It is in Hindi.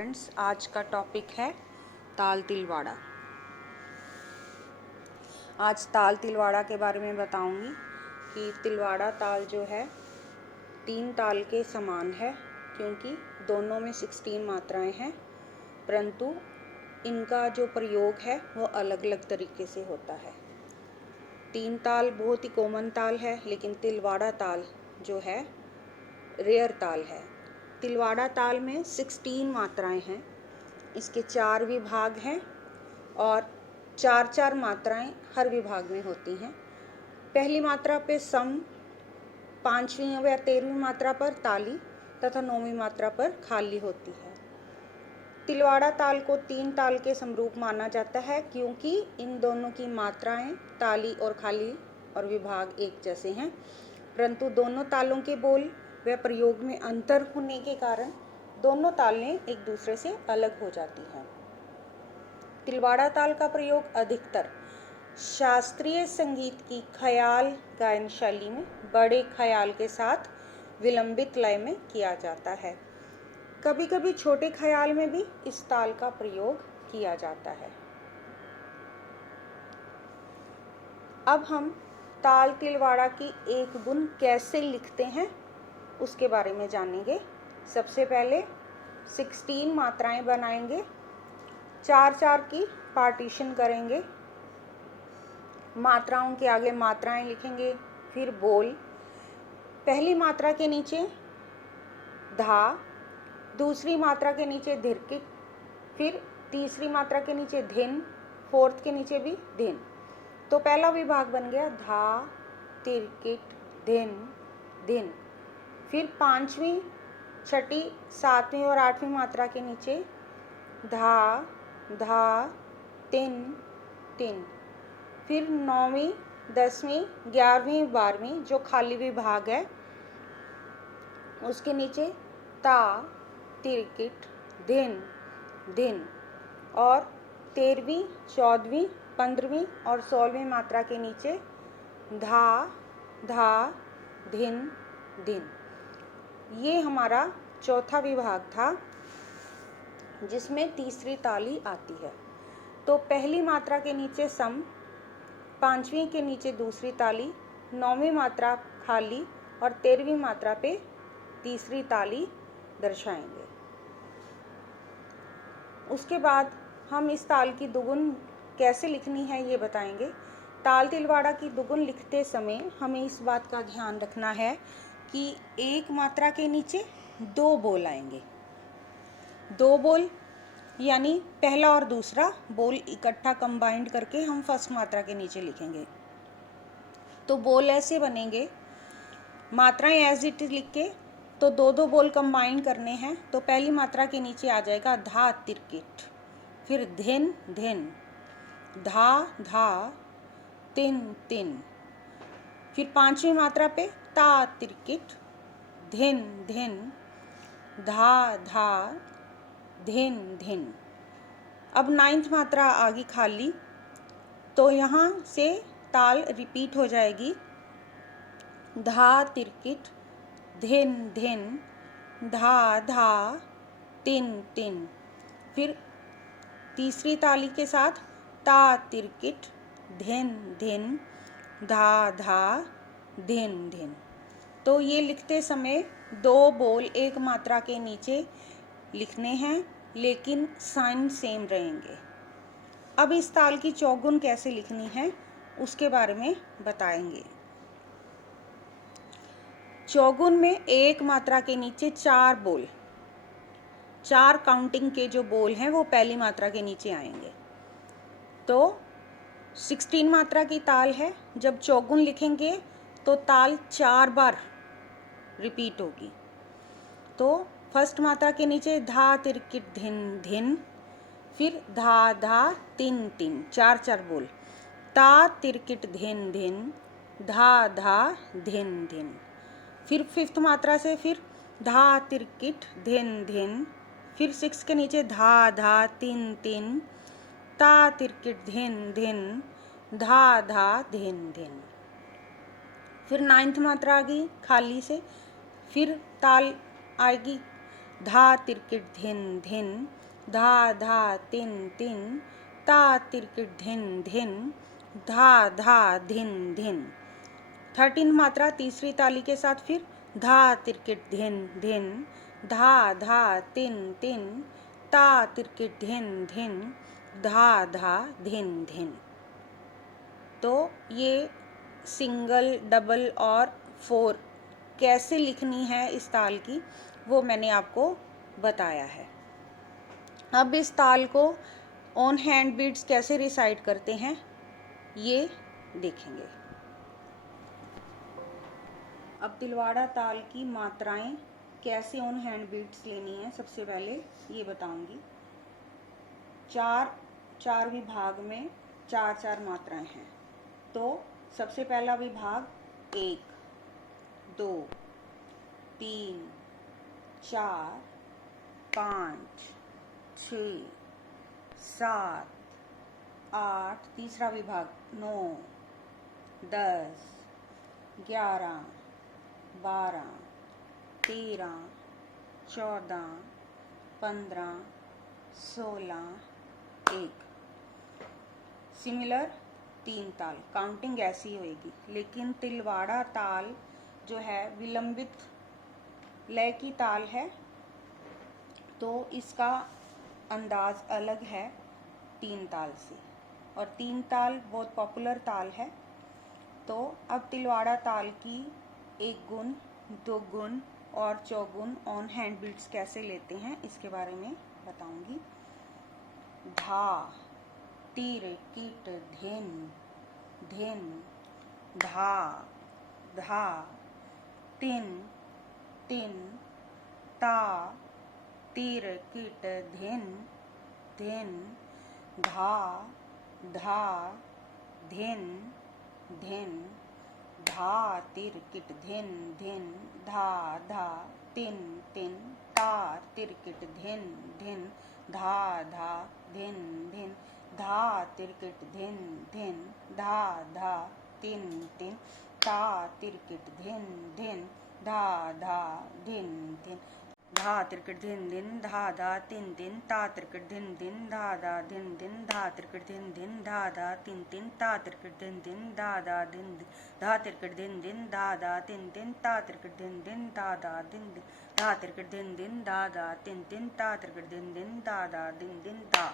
स्टूडेंट्स, आज का टॉपिक है ताल तिलवाड़ा। आज ताल तिलवाड़ा के बारे में बताऊंगी कि तिलवाड़ा ताल जो है 3 ताल के समान है, क्योंकि दोनों में 16 मात्राएं हैं, परंतु इनका जो प्रयोग है वो अलग अलग तरीके से होता है। 3 ताल बहुत ही कॉमन ताल है, लेकिन तिलवाड़ा ताल जो है रेयर ताल है। तिलवाड़ा ताल में 16 मात्राएं हैं। इसके 4 विभाग हैं और 4-4 मात्राएं हर विभाग में होती हैं। पहली मात्रा पे सम, 5वीं या 13वीं मात्रा पर ताली तथा 9वीं मात्रा पर खाली होती है। तिलवाड़ा ताल को 3 ताल के समरूप माना जाता है, क्योंकि इन दोनों की मात्राएं ताली और खाली और विभाग एक जैसे हैं, परंतु दोनों तालों के बोल व प्रयोग में अंतर होने के कारण दोनों तालें एक दूसरे से अलग हो जाती हैं। तिलवाड़ा ताल का प्रयोग अधिकतर शास्त्रीय संगीत की ख्याल गायन शैली में बड़े ख्याल के साथ विलंबित लय में किया जाता है। कभी कभी छोटे ख्याल में भी इस ताल का प्रयोग किया जाता है। अब हम ताल तिलवाड़ा की एक गुण कैसे लिखते हैं उसके बारे में जानेंगे। सबसे पहले 16 मात्राएं बनाएंगे, 4-4 की पार्टीशन करेंगे, मात्राओं के आगे मात्राएं लिखेंगे, फिर बोल। पहली मात्रा के नीचे धा, दूसरी मात्रा के नीचे धिरकिट, फिर तीसरी मात्रा के नीचे धिन, फोर्थ के नीचे भी धिन। तो पहला विभाग बन गया धा तिरकिट धिन धिन। फिर 5वीं, 6ठी, 7वीं और 8वीं मात्रा के नीचे धा धा तिन तिन। फिर 9वीं, 10वीं, 11वीं, 12वीं जो खाली विभाग है उसके नीचे ता तिरकिट धिन धिन। और 13वीं, 14वीं, 15वीं और 16वीं मात्रा के नीचे धा धा धिन धिन। ये हमारा चौथा विभाग था, जिसमें तीसरी ताली आती है। तो पहली मात्रा के नीचे सम, 5वीं के नीचे दूसरी ताली, 9वीं मात्रा खाली और 13वीं मात्रा पे तीसरी ताली दर्शाएंगे। उसके बाद हम इस ताल की दुगुन कैसे लिखनी है ये बताएंगे। ताल तिलवाड़ा की दुगुन लिखते समय हमें इस बात का ध्यान रखना है कि एक मात्रा के नीचे 2 बोल आएंगे। 2 बोल यानी पहला और दूसरा बोल इकट्ठा कंबाइंड करके हम फर्स्ट मात्रा के नीचे लिखेंगे। तो बोल ऐसे बनेंगे, मात्राएं एज इट इज लिख के तो 2-2 बोल कंबाइन करने हैं। तो पहली मात्रा के नीचे आ जाएगा धा तिरकिट, फिर धिन धिन, धा धा तिन तिन। फिर 5वीं मात्रा पे ता तिरकिट धिन धिन, धा धा धिन धिन। अब 9th मात्रा आ गई खाली, तो यहाँ से ताल रिपीट हो जाएगी धा तिरकिट धिन धिन, धा धा तिन तिन। फिर तीसरी ताली के साथ ता तिरकिट धिन धिन, धा धा धिन धिन। तो ये लिखते समय 2 बोल एक मात्रा के नीचे लिखने हैं, लेकिन साइन सेम रहेंगे। अब इस ताल की चौगुन कैसे लिखनी है उसके बारे में बताएंगे। चौगुन में एक मात्रा के नीचे 4 बोल, 4 काउंटिंग के जो बोल हैं वो पहली मात्रा के नीचे आएंगे। तो 16 मात्रा की ताल है, जब चौगुन लिखेंगे तो ताल 4 बार रिपीट होगी। तो फर्स्ट मात्रा के नीचे धा तिरकिट धिन धिन, फिर धा धा तिन तिन, 4-4 बोल, ता तिरकिट धिन धिन, धा धा धिन धिन। फिर 5th मात्रा से फिर धा तिरकिट धिन धिन, फिर 6 के नीचे धा धा तिन तिन, ता तिरकिट धिन धिन, धा धा धिन धिन। फिर 9th मात्रा आ गई खाली से, फिर ताल आएगी धा तिरकिट धिन धिन, धा धा तिन तिन, ता तिरकिट धिन धिन, धा धा धिन धिन। 13 मात्रा तीसरी ताली के साथ फिर धा तिरकिट धिन धिन, धा धा तिन तिन, ता तिरकिट धिन धिन, धा धा धिन धिन। तो ये सिंगल, डबल और 4 कैसे लिखनी है इस ताल की, वो मैंने आपको बताया है। अब इस ताल को ऑन हैंड बीट्स कैसे रिसाइट करते हैं ये देखेंगे। अब तिलवाड़ा ताल की मात्राएं कैसे ऑन हैंड बीट्स लेनी है सबसे पहले ये बताऊंगी। चार विभाग में 4 मात्राएं हैं। तो सबसे पहला विभाग 1, 2, 3, 4, 5, 6, 7, 8, तीसरा विभाग 9, 10, 11, 12, 13, 14, 15, 16, 1। सिमिलर 3 ताल, काउंटिंग ऐसी होएगी। लेकिन तिलवाड़ा ताल जो है विलंबित लय की ताल है, तो इसका अंदाज अलग है 3 ताल से। और 3 ताल बहुत पॉपुलर ताल है। तो अब तिलवाड़ा ताल की 1 गुण, 2 गुण और चौगुन ऑन हैंड बीट्स कैसे लेते हैं इसके बारे में बताऊंगी। धा तिर किट धिन धिन, धा धा तिन तिन, ता तिर किट धिन धिन, धा धा धिन धिन, धा तिर किट धिन धिन, धा धा तिन तिन, ता तिर किट धिन धिन, धा धा धिन धिन, धा तिर किट धिन धिन, धा धा तिन तिन, ता तिर किट धिन धिन, धा धा धिन धिन, धा तिरकिट धिन धिन, धा धा तिन तिन, ता तिरकिट धिन धिन, धा धा धिन धिन, धा तिरकिट धिन धिन, धा धा तिन तिन, ता तिरकिट धिन धिन, धा धा धिन धिन, धा तिरकिट धिन धिन, धा धा तिन तिन, ता तिरकिट धिन धिन, धा धा धिन धिन, धा तिरकिट धिन धिन, धा धा तिन तिन, ता तिरकिट धिन धिन, धा धा धिन धिन, धा।